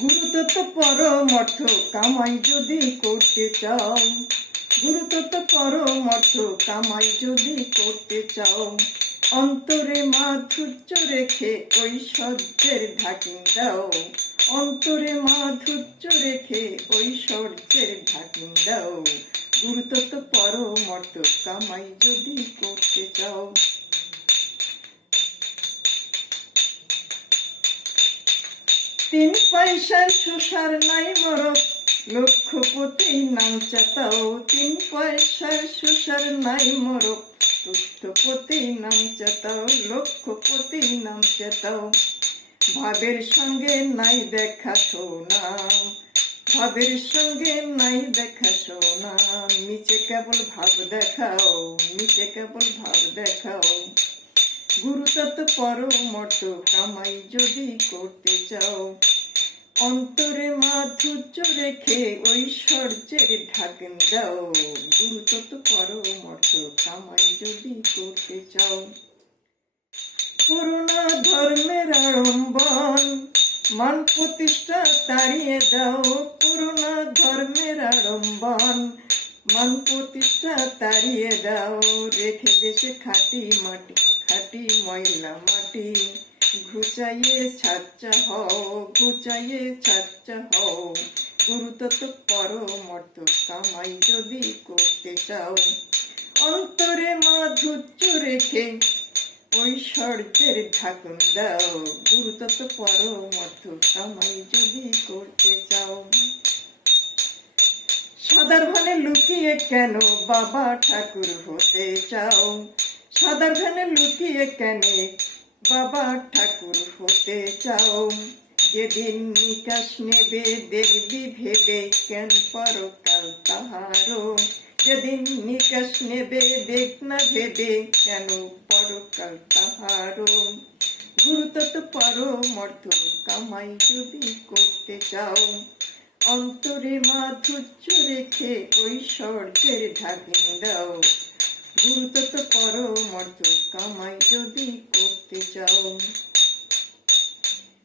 গুরুতত্ত্ব পরমর্থ কামাই যদি করতে চাও, গুরুতত্ত্ব পরমর্থ কামাই যদি করতে চাও, অন্তরে মাধুর্য রেখে ঐশ্বর্যের ঢাকিন দাও, অন্তরে মাধুর্য রেখে ঐশ্বর্যের ঢাকিন দাও। গুরুতত্ত্ব পরমর্থ কামাই যদি করতে চাও। তিন পয়সার সুসার নাই মরক, লক্ষপতি নাম চাতাও। তিন পয়সার সুসার নাই মরক, লক্ষপতি নাম চাতাও, লক্ষপতি নাম চাতাও। ভাবের সঙ্গে নাই দেখা সোনা, ভাবের সঙ্গে নাই দেখা সোনা। নিচে কেবল ভাব দেখাও, নিচে কেবল ভাব দেখাও। গুরুতত্ত্ব পরমর্থ কামাই যদি করতে চাও, অন্তরে মাধুর্য রেখে ঐশ্বর্যের ঢাকন দাও। গুরুতত্ত্ব পরমর্থ কামাই যদি করতে চাও। করুণা ধর্মের আড়ম্বন, মান প্রতিষ্ঠা তাড়িয়ে দাও। করুণা ধর্মের আড়ম্বন, মান প্রতিষ্ঠা তাড়িয়ে দাও। রেখে দেশে খাঁটি মাটি, খাঁটি ময়লা মাটি। ঘুচাইয়ে ছাচ্চা হও, ঘুচাইয়ে ছাচ্চা হও। গুরুতত্ত্ব পরমর্থ কামাই যদি করতে চাও, অন্তরে মাধুর্য রেখে ঐশ্বর্যের ঢাকন দাও। গুরুতত্ত্ব পরমর্থ কামাই যদি করতে চাও। সাদার ভানে লুকিয়ে কেন বাবা ঠাকুর হতে চাও, সাদার ভানে লুকিয়ে কেন বাবা ঠাকুর হতে চাও। যেদিন নিকাশ নেবে দেখবি ভেবে কেন পরকাল তাহারও। যেদিন নিকাশ নেবে দেখ না ভেবে কেন পরকাল তাহারও। গুরুতত্ত্ব পরমর্থ কামাই যদি করতে চাও, অন্তরে মাধুর্য রেখে ঐশ্বর্যের ঢাকন দাও। গুরুতত্ত্ব পরমর্থ কামাই যদি করতে চাও।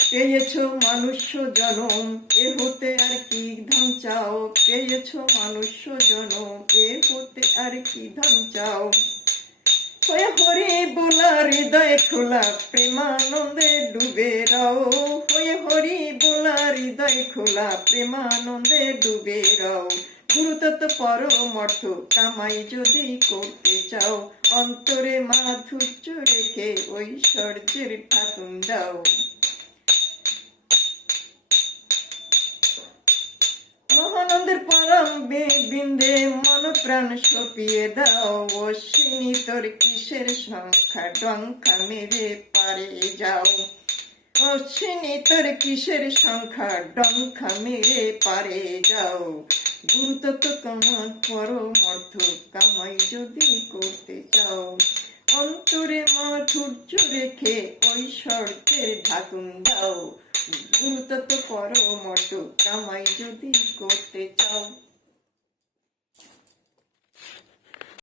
পেয়েছ মানুষ্য জনম, এ হতে আর কি ধন চাও। পেয়েছ মানুষ্য জনম, এ হতে আর কি ধন চাও। হয়ে হরি বোলা হৃদয় খোলা, প্রেমানন্দে ডুবে রাও। হয়ে হরি বোলা হৃদয় খোলা, প্রেমানন্দে ডুবে রাও। গুরুতত্ত্ব পরমর্থ কামাই যদি করতে চাও, অন্তরে মাধুর্য রেখে ঐশ্বর্যের ঢাকন দাও। মহানন্দের পরম বিন্দে মন প্রাণ সপিয়ে দাও। অশ্বিনী তোর কিসের সংখ্যা, ডঙ্কা মেরে পারে যাও। অশ্বিনী তোর কিসের সংখ্যা, ডঙ্কা মেরে পারে যাও। গুরুতত্ত্ব কামাই পরমর্থ কামাই যদি করতে চাও, অন্তরে মাধুর্য রেখে ঐশ্বর্যের ঢাকন দাও। গুরুতত্ত্ব পরমর্থ কামাই যদি করতে চাও।